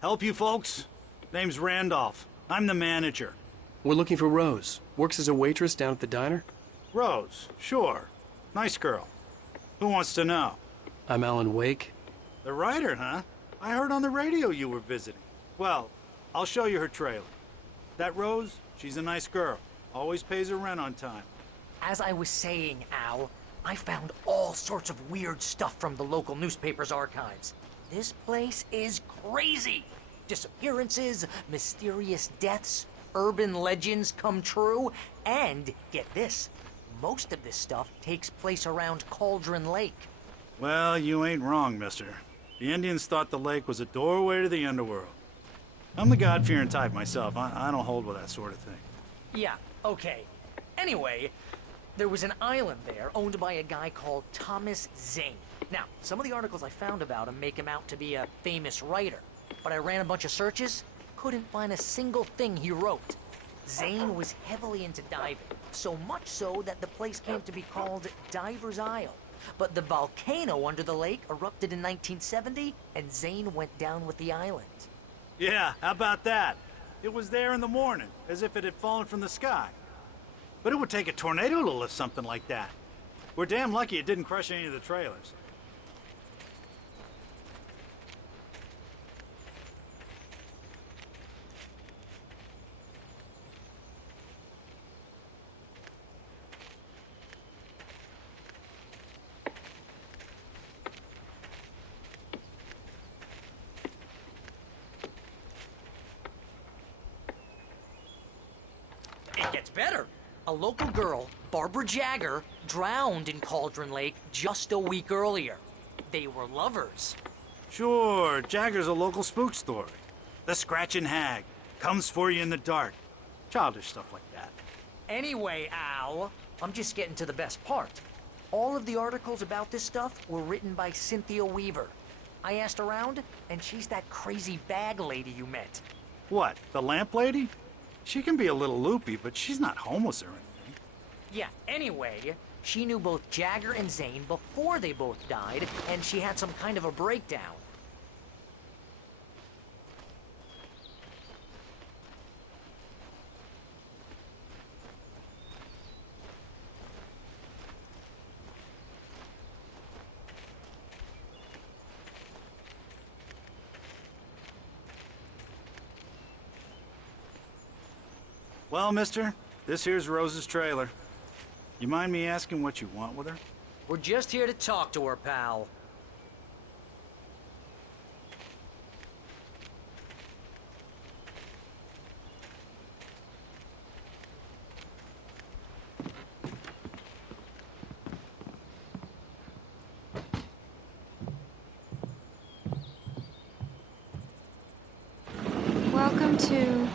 Help you folks? Name's Randolph. I'm the manager. We're looking for Rose. Works as a waitress down at the diner. Rose, sure. Nice girl. Who wants to know? I'm Alan Wake. The writer, huh? I heard on the radio you were visiting. Well, I'll show you her trailer. That Rose, she's a nice girl. Always pays her rent on time. As I was saying, Al, I found all sorts of weird stuff from the local newspaper's archives. This place is crazy. Disappearances, mysterious deaths, urban legends come true, and get this, most of this stuff takes place around Cauldron Lake. Well, you ain't wrong, mister. The Indians thought the lake was a doorway to the underworld. I'm the God-fearing type myself. I don't hold with that sort of thing. Yeah, okay. Anyway, there was an island there owned by a guy called Thomas Zane. Now, some of the articles I found about him make him out to be a famous writer, but I ran a bunch of searches, couldn't find a single thing he wrote. Zane was heavily into diving, so much so that the place came to be called Diver's Isle. But the volcano under the lake erupted in 1970, and Zane went down with the island. Yeah, how about that? It was there in the morning, as if it had fallen from the sky. But it would take a tornado to lift something like that. We're damn lucky it didn't crush any of the trailers. It gets better. A local girl, Barbara Jagger, drowned in Cauldron Lake just a week earlier. They were lovers. Sure, Jagger's a local spook story. The Scratching Hag. Comes for you in the dark. Childish stuff like that. Anyway, Al, I'm just getting to the best part. All of the articles about this stuff were written by Cynthia Weaver. I asked around, and she's that crazy bag lady you met. What, the lamp lady? She can be a little loopy, but she's not homeless or anything. Yeah, anyway, she knew both Jagger and Zane before they both died, and she had some kind of a breakdown. Well, mister, this here's Rose's trailer. You mind me asking what you want with her? We're just here to talk to her, pal. Welcome to...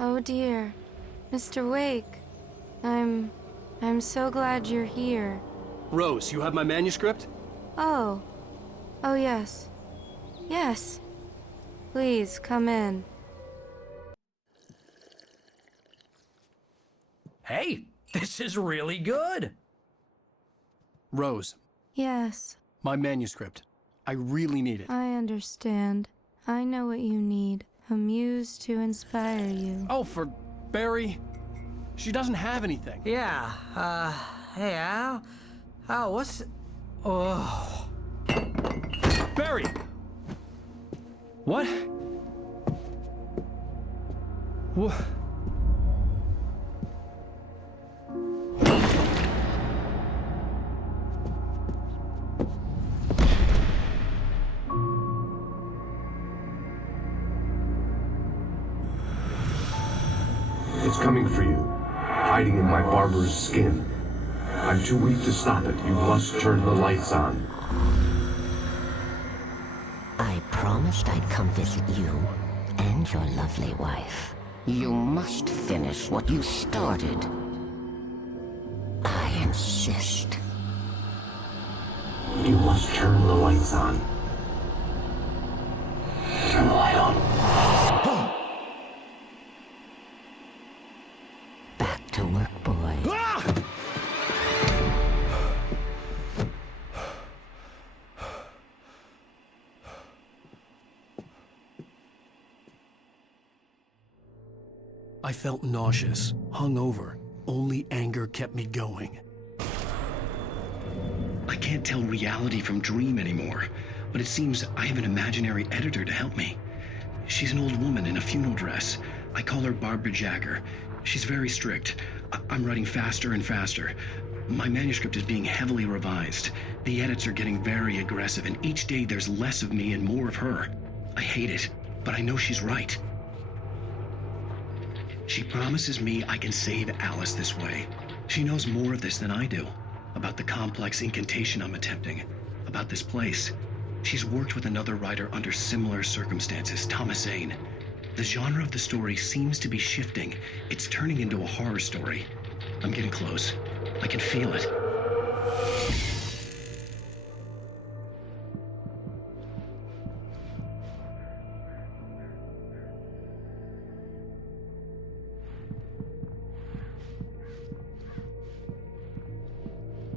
Oh dear, Mr. Wake. I'm so glad you're here. Rose, you have my manuscript? Oh. Oh yes. Yes. Please, come in. Hey, this is really good. Rose, Yes, my manuscript. I really need it. I understand. I know what you need. A muse to inspire you. Oh, for Barry. She doesn't have anything. Yeah, hey, Al? Al, what's... Oh... Barry! What? What? It's coming for you, hiding in my barber's skin. I'm too weak to stop it. You must turn the lights on. I promised I'd come visit you and your lovely wife. You must finish what you started. I insist. You must turn the lights on. Turn the light on. Back to work, boy. I felt nauseous, hungover. Only anger kept me going. I can't tell reality from dream anymore, but it seems I have an imaginary editor to help me. She's an old woman in a funeral dress. I call her Barbara Jagger. She's very strict. I'm writing faster and faster. My manuscript is being heavily revised. The edits are getting very aggressive, and each day there's less of me and more of her. I hate it, but I know she's right. She promises me I can save Alice this way. She knows more of this than I do. About the complex incantation I'm attempting. About this place. She's worked with another writer under similar circumstances, Thomas Zane. The genre of the story seems to be shifting. It's turning into a horror story. I'm getting close. I can feel it.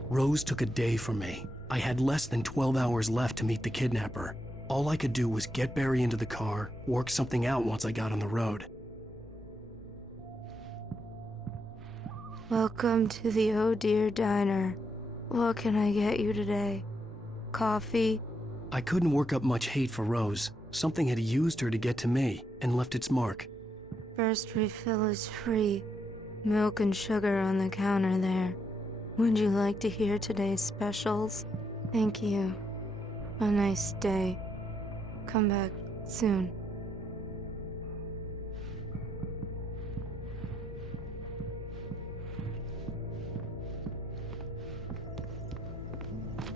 Rose took a day from me. I had less than 12 hours left to meet the kidnapper. All I could do was get Barry into the car, work something out once I got on the road. Welcome to the Oh Dear Diner. What can I get you today? Coffee? I couldn't work up much hate for Rose. Something had used her to get to me and left its mark. First refill is free. Milk and sugar on the counter there. Would you like to hear today's specials? Thank you. A nice day. Come back soon.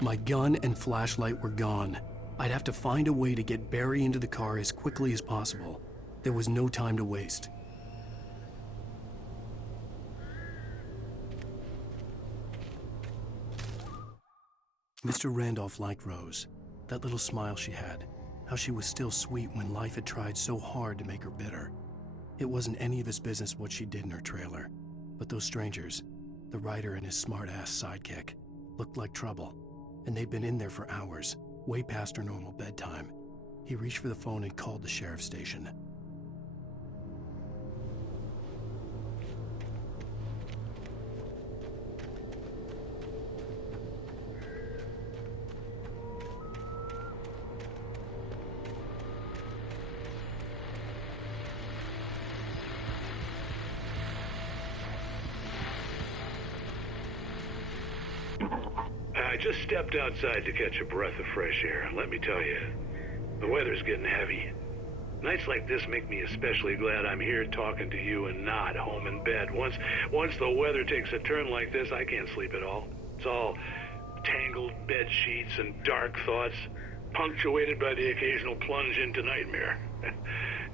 My gun and flashlight were gone. I'd have to find a way to get Barry into the car as quickly as possible. There was no time to waste. Mr. Randolph liked Rose. That little smile she had. How she was still sweet when life had tried so hard to make her bitter. It wasn't any of his business what she did in her trailer. But those strangers, the writer and his smart-ass sidekick, looked like trouble. And they'd been in there for hours, way past her normal bedtime. He reached for the phone and called the sheriff's station. I just stepped outside to catch a breath of fresh air. Let me tell you, the weather's getting heavy. Nights like this make me especially glad I'm here talking to you and not home in bed. Once the weather takes a turn like this, I can't sleep at all. It's all tangled bed sheets and dark thoughts, punctuated by the occasional plunge into nightmare.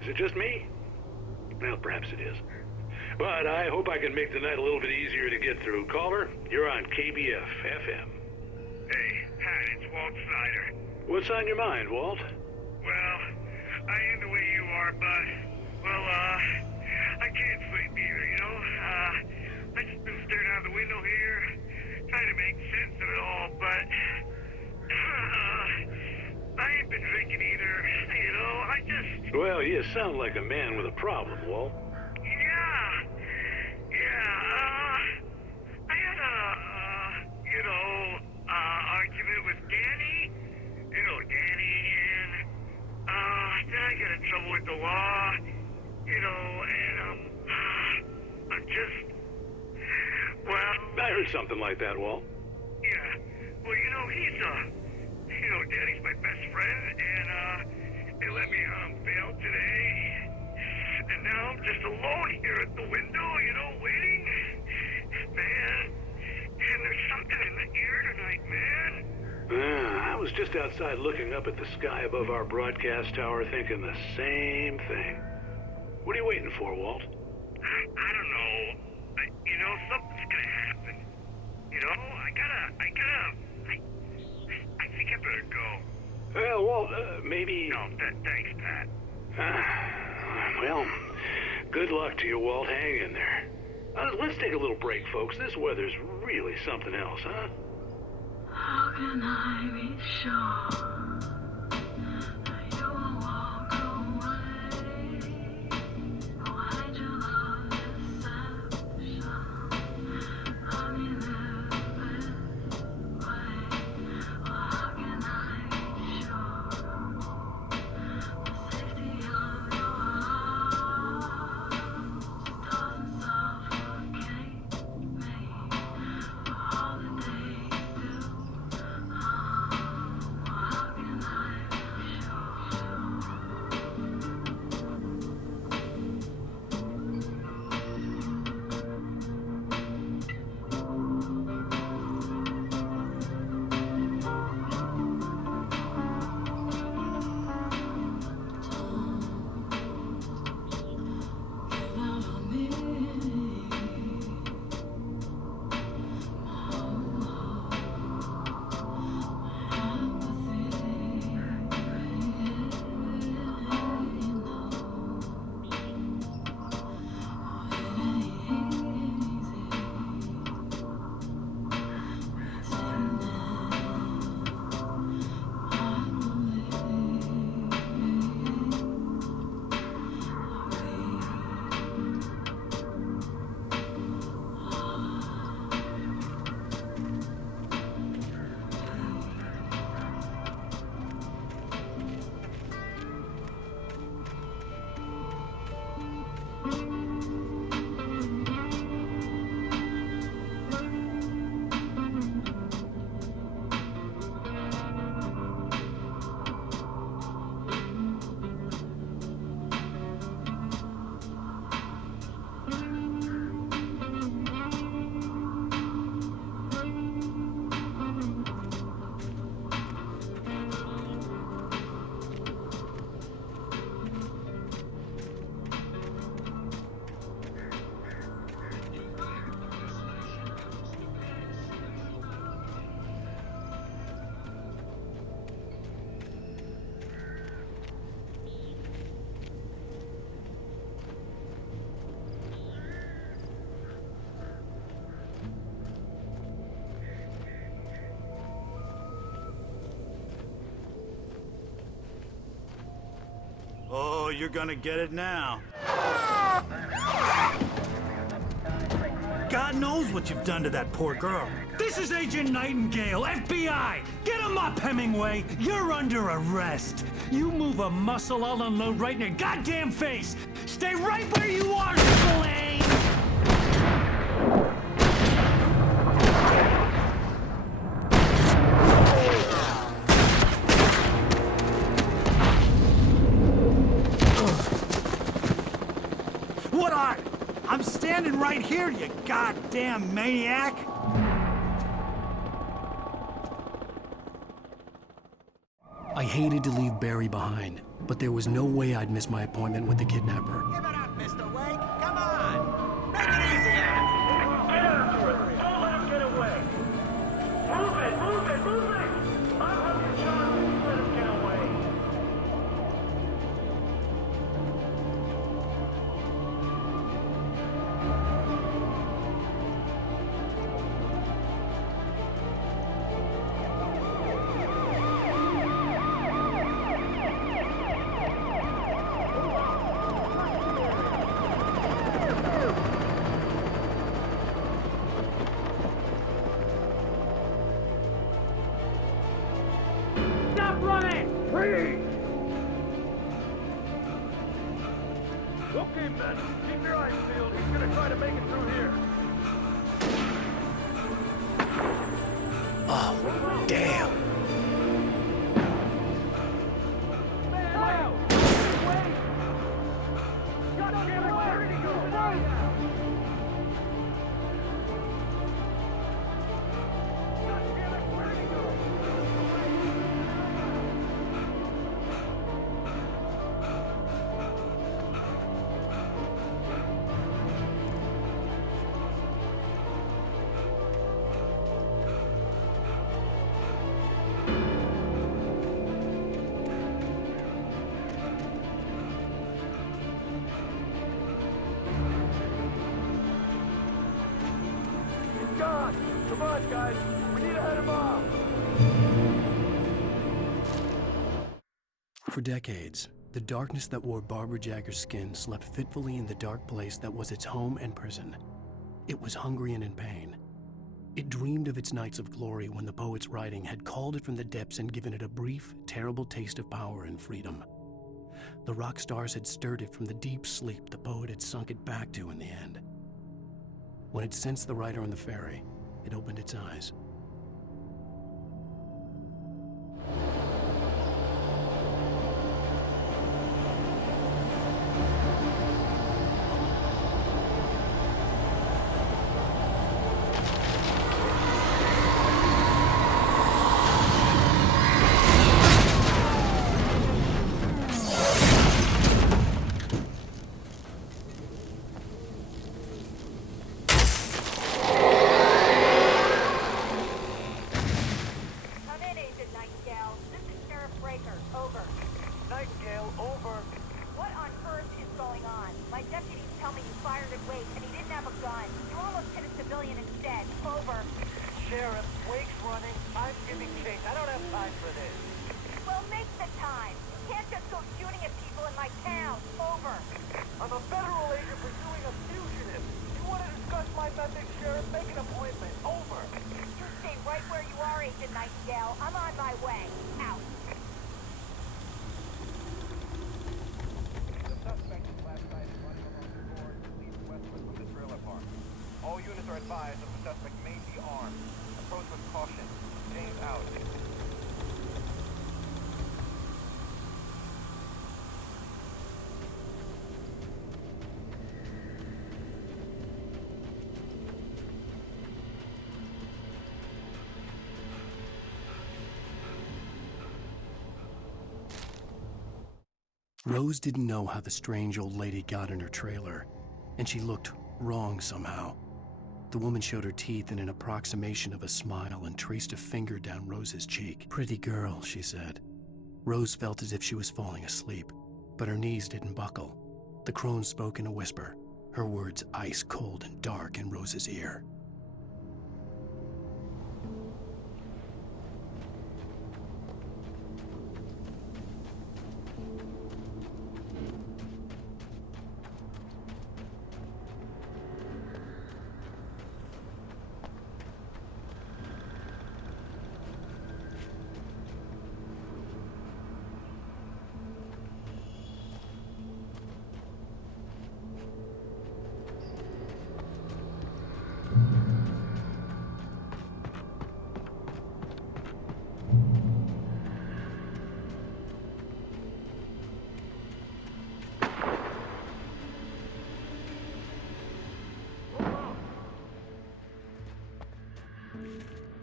Is it just me? Well, perhaps it is. But I hope I can make the night a little bit easier to get through. Caller, you're on KBF FM. Hey, Pat, it's Walt Snyder. What's on your mind, Walt? Well, I am the way you are, but, I can't sleep either, you know? I just been staring out the window here, trying to make sense of it all, but, I ain't been drinking either, you know? Well, you sound like a man with a problem, Walt. I had argument with Danny. You know Danny, and, then I got in trouble with the law, you know, and, I'm just, I heard something like that, Walt. yeah, well, you know, Danny's my best friend, and, they let me, bail today, and now I'm just alone here at the window, you know, waiting, man, and there's something in the air tonight, man. I was just outside looking up at the sky above our broadcast tower thinking the same thing. What are you waiting for, Walt? I don't know. You know, something's gonna happen. You know, I think I better go. Well, Walt, maybe... No, thanks, Pat. Well, good luck to you, Walt. Hang in there. Let's take a little break, folks. This weather's really something else, huh? How can I be sure you will walk away? Why'd you love Oh, you're gonna get it now. God knows what you've done to that poor girl. This is Agent Nightingale, FBI! Get him up, Hemingway! You're under arrest! You move a muscle, I'll unload right in your goddamn face! Stay right where you are, Spillane! What are you? I'm standing right here, you goddamn maniac! I hated to leave Barry behind, but there was no way I'd miss my appointment with the kidnapper. Give it up, Mr. Wake. Come on. Make it easy on him. Get after it. Don't let him get away. Move it, move it, move it. I'm hunting John. Let him get away. Stop running! Freeze! Okay, men. Keep your eyes peeled. He's gonna try to make it through here. Oh, damn. God! Come on, guys. We need to head him off. For decades, the darkness that wore Barbara Jagger's skin slept fitfully in the dark place that was its home and prison. It was hungry and in pain. It dreamed of its nights of glory when the poet's writing had called it from the depths and given it a brief, terrible taste of power and freedom. The rock stars had stirred it from the deep sleep the poet had sunk it back to in the end. When it sensed the writer on the ferry, it opened its eyes. Nightingale, over. What on earth is going on? My deputies tell me you fired at Wake and he didn't have a gun. You almost hit a civilian instead. Over. Sheriff, Wake's running. I'm giving chase. I don't have time for this. Well, make the time. You can't just go shooting at people in my town. Over. I'm a federal agent pursuing a fugitive. You want to discuss my methods, Sheriff? Make an appointment. Over. You stay right where you are, Agent Nightingale. I'm on my way. Out. All units are advised that the suspect may be armed. Approach with caution. James out. Rose didn't know how the strange old lady got in her trailer, and she looked wrong somehow. The woman showed her teeth in an approximation of a smile and traced a finger down Rose's cheek. "Pretty girl," she said. Rose felt as if she was falling asleep, but her knees didn't buckle. The crone spoke in a whisper, her words ice cold and dark in Rose's ear.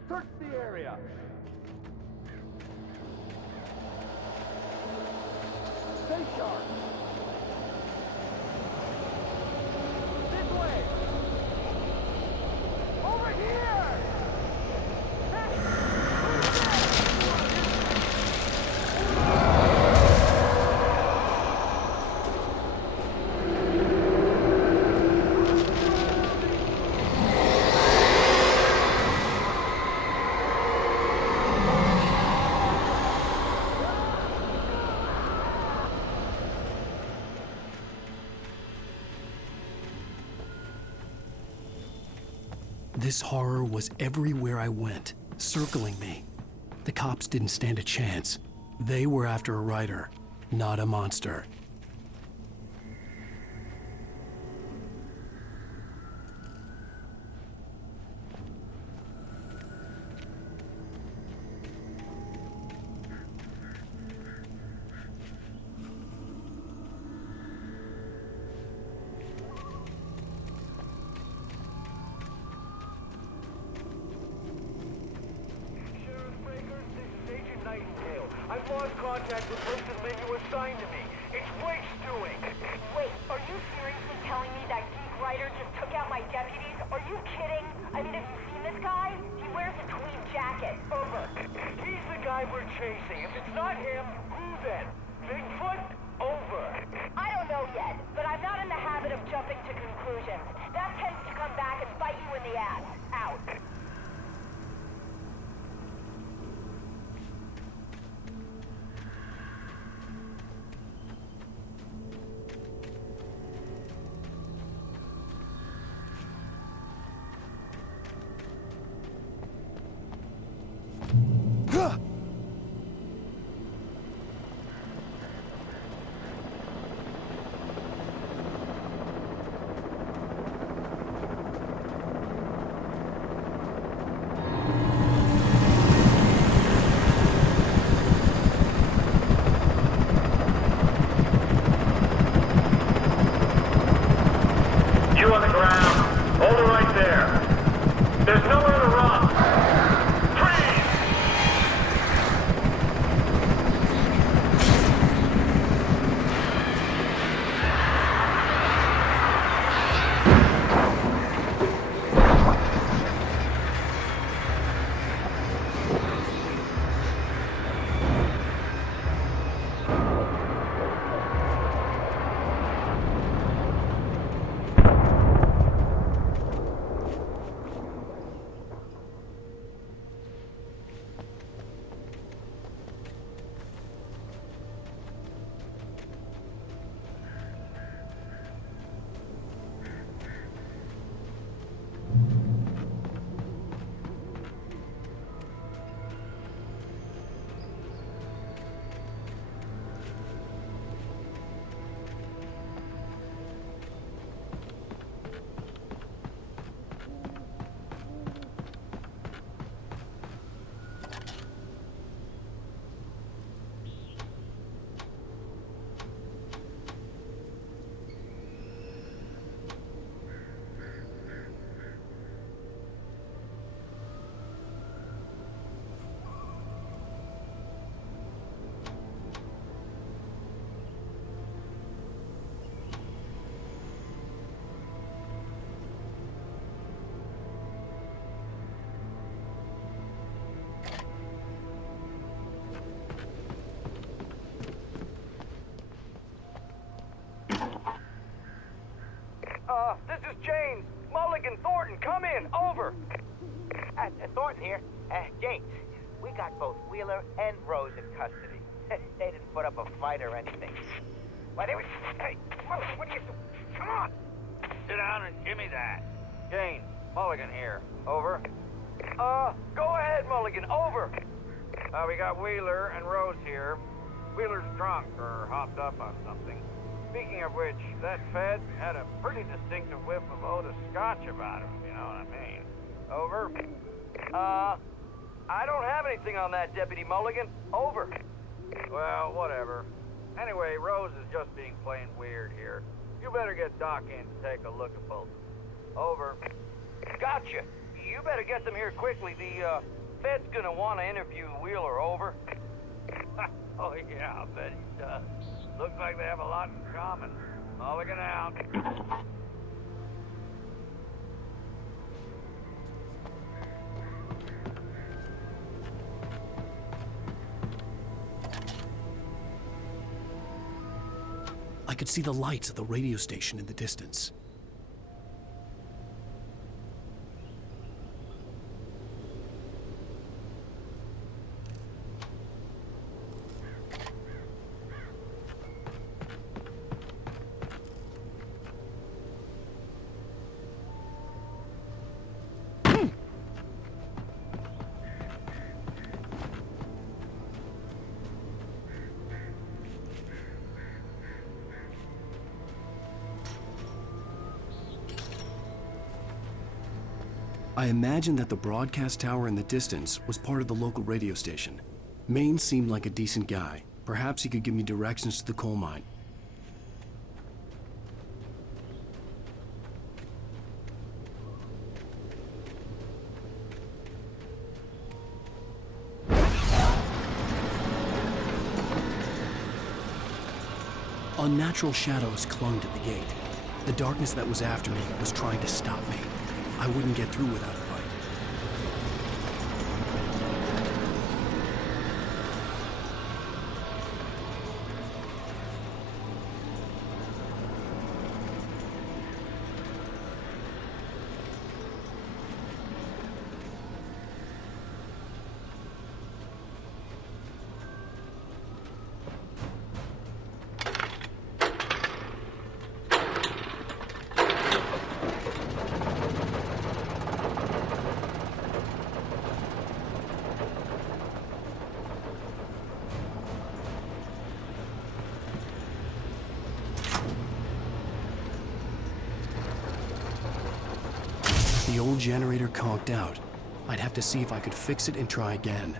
Search the area. Stay sharp. This way. Over here. This horror was everywhere I went, circling me. The cops didn't stand a chance. They were after a writer, not a monster. I've lost contact with most of the men you assigned to me. It's Wake's doing. Wait, are you seriously telling me that geek writer just took out my deputies? Are you kidding? I mean, have you seen this guy? He wears a tweed jacket. Over. He's the guy we're chasing. If it's not him, who then? Bigfoot? Over. I don't know yet, but I'm not in the habit of jumping to conclusions. That tends to come back and bite you in the ass. Out. You on the ground. Hold it right there. There's nowhere to run. Freeze! This is James. Mulligan, Thornton, come in. Over. Thornton here. James, we got both Wheeler and Rose in custody. They didn't put up a fight or anything. Why, they were... Hey, what are you doing? Come on! Sit down and give me that. James, Mulligan here. Over. Go ahead, Mulligan. Over. We got Wheeler and Rose here. Wheeler's drunk or hopped up on something. Speaking of which, that Fed had a pretty distinctive whiff of Otis Scotch about him, you know what I mean. Over. I don't have anything on that, Deputy Mulligan. Over. Well, whatever. Anyway, Rose is just being plain weird here. You better get Doc in to take a look at both. Over. Gotcha. You better get them here quickly. The Fed's gonna want to interview Wheeler. Over. Oh yeah, I bet he does. Looks like they have a lot in common. Mulligan out. I could see the lights of the radio station in the distance. I imagined that the broadcast tower in the distance was part of the local radio station. Maine seemed like a decent guy. Perhaps he could give me directions to the coal mine. Unnatural shadows clung to the gate. The darkness that was after me was trying to stop me. I wouldn't get through without a fight. The old generator conked out. I'd have to see if I could fix it and try again.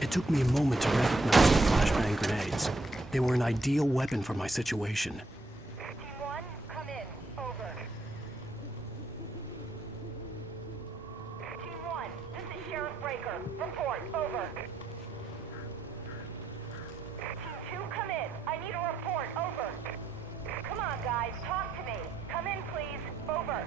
It took me a moment to recognize the flashbang grenades. They were an ideal weapon for my situation. Team 1, come in. Over. Team 1, this is Sheriff Breaker. Report. Over. Team 2, come in. I need a report. Over. Come on, guys. Talk to me. Come in, please. Over.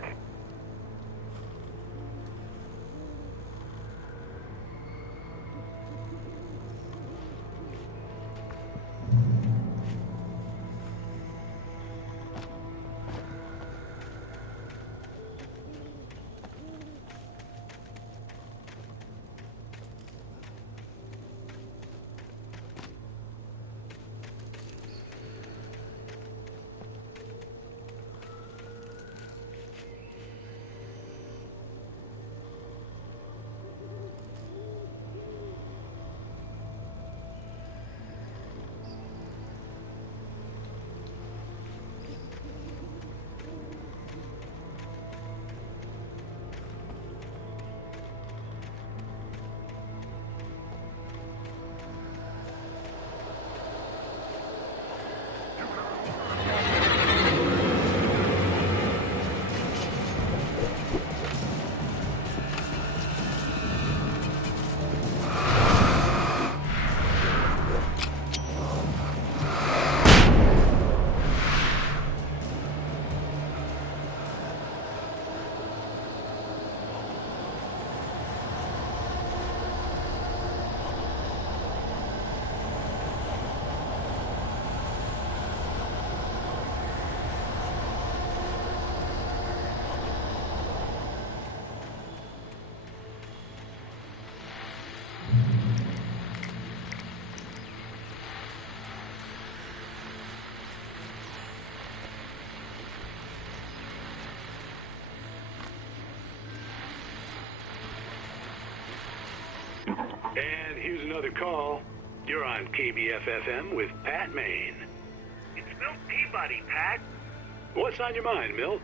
And here's another call. You're on KBF-FM with Pat Maine. It's Milt Peabody, Pat. What's on your mind, Milt?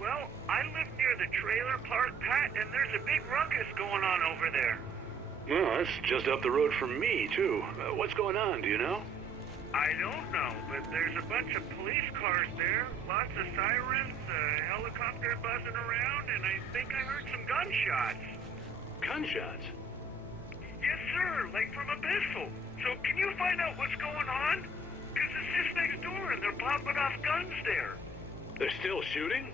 Well, I live near the trailer park, Pat, and there's a big ruckus going on over there. Well, that's just up the road from me, too. What's going on, do you know? I don't know, but there's a bunch of police cars there, lots of sirens, a helicopter buzzing around, and I think I heard some gunshots. Gunshots? Yes, sir, like from a pistol. So can you find out what's going on? Because it's just next door and they're popping off guns there. They're still shooting?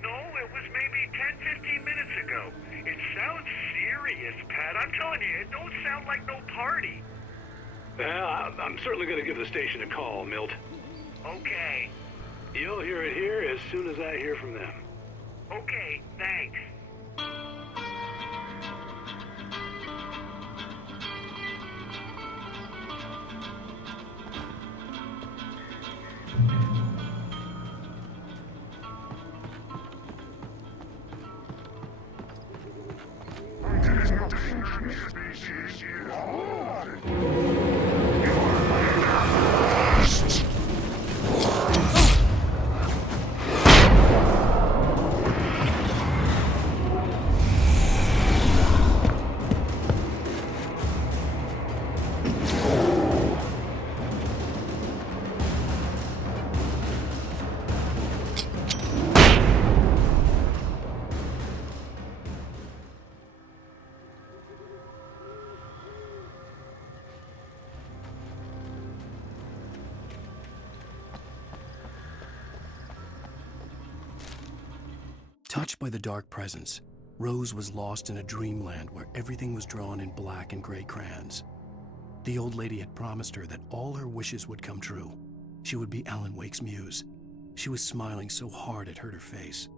No, it was maybe 10, 15 minutes ago. It sounds serious, Pat. I'm telling you, it don't sound like no party. Well, I'm certainly going to give the station a call, Milt. Okay. You'll hear it here as soon as I hear from them. Okay, thanks. Touched by the dark presence, Rose was lost in a dreamland where everything was drawn in black and gray crayons. The old lady had promised her that all her wishes would come true. She would be Alan Wake's muse. She was smiling so hard it hurt her face.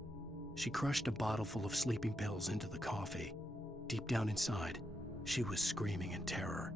She crushed a bottle full of sleeping pills into the coffee. Deep down inside, she was screaming in terror.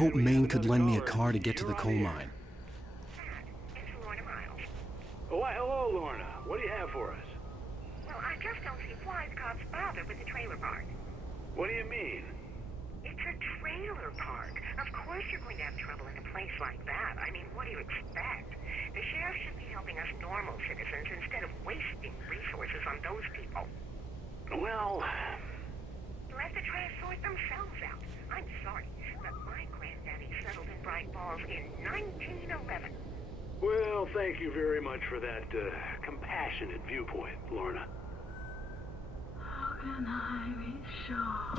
hoped Maine could lend me a car to get to the coal mine. Oh, why, hello, Lorna. What do you have for us? Well, I just don't see why the cops bother with the trailer park. What do you mean? It's a trailer park. Of course you're going to have trouble in a place like that. I mean, what do you expect? The sheriff should be helping us normal citizens instead of wasting resources on those people. Well... Let the trash sort themselves out. I'm sorry, but my granddaddy settled in Bright Falls in 1911. Well, thank you very much for that, compassionate viewpoint, Lorna. How can I be sure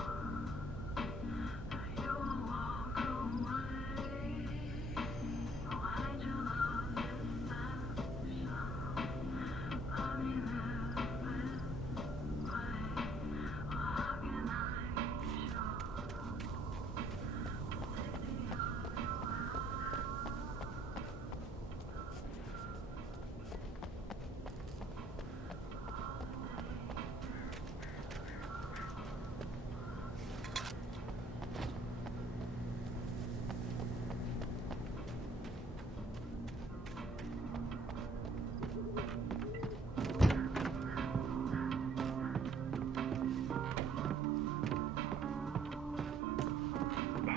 that you will walk away? Why'd you love deception? I mean, the best way. How can I be sure? Safety of your heart.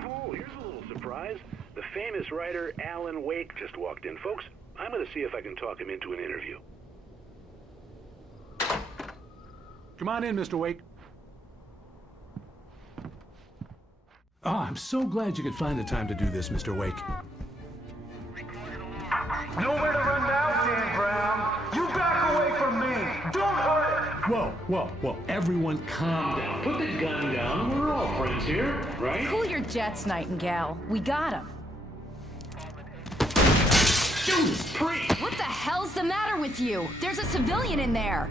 Oh, here's a little surprise. The famous writer Alan Wake just walked in. Folks, I'm going to see if I can talk him into an interview. Come on in, Mr. Wake. Oh, I'm so glad you could find the time to do this, Mr. Wake. Nowhere to run now, Dan Brown. You back away from me. Don't hurt it. Whoa. Everyone calm down. Put the gun down. We're all friends here, right? Cool your jets, Nightingale. We got him. Judas Priest! What the hell's the matter with you? There's a civilian in there.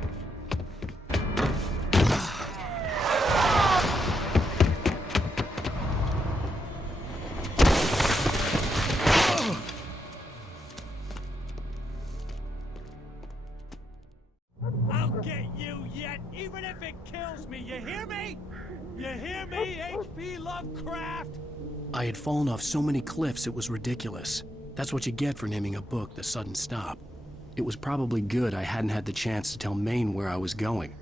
I'll get you yet, even if it kills me. You hear me? You hear me, H.P. Lovecraft? I had fallen off so many cliffs it was ridiculous. That's what you get for naming a book The Sudden Stop. It was probably good I hadn't had the chance to tell Maine where I was going.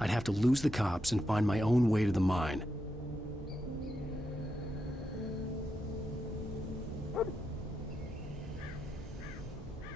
I'd have to lose the cops and find my own way to the mine.